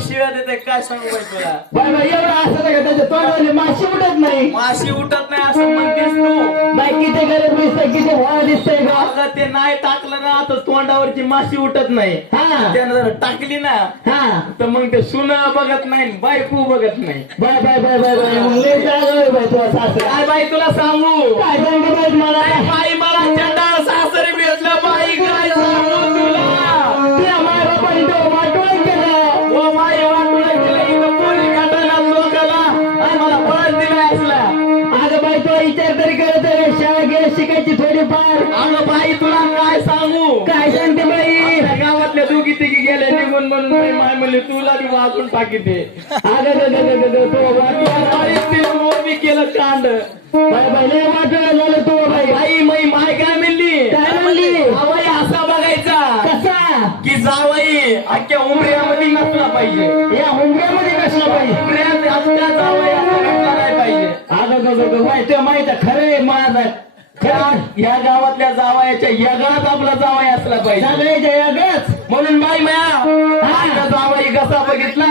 शिव्या देते काय सांगू बाई तुला एवढं असं का? त्याच्या तोंडाने माशी उठत नाही. माशी उठत नाही असं म्हणतेस तू. बाय किती गरज दिसतंय किती भोळा दिसतंय का अगं ते नाही टाकलं ना तर तोंडावरची माशी उठत नाही. हा. त्यानं जर टाकली ना हा. तर मग ते सुन बघत नाही बायको बघत नाही. Bye bye bye bye bye. मग लय जागा आहे बाय तुझा सासरा काय बाई तुला सांगू? काय बाई मला तुला विचार तरी करत? शाळा शिकायची थोडीफार अगं बाई तुला काय सांगू? काय सांगते बाई? गावातल्या दोघी तिघी गेल्या निघून म्हणून बाई माय म्हणले तुला बी वाजून टाकीते. अगं ग- ग- ग- ग- ग- तो वाटोळा बाई तिला मोठी केलं कांड. लय झालं तो बाई. बाई माय काय म्हणली? काय म्हणली? बाई असा बघायचा कसा? की जावाई अख्ख्या उमऱ्यामध्ये नसला पाहिजे. या मुंबईमध्ये कसला बाई उमऱ्यात अख्ख्या जावाई असा नसला पाहिजे अगं ग- ग- ग- बाई तुला माहीत आहे. खरं आहे माझं खरं या गावातल्या जावयाच्या यगळात आपला जावाई असला पाहिजे. सगळ्याच्या यागच. म्हणून बाई माया आता जावाई कसा बघितला?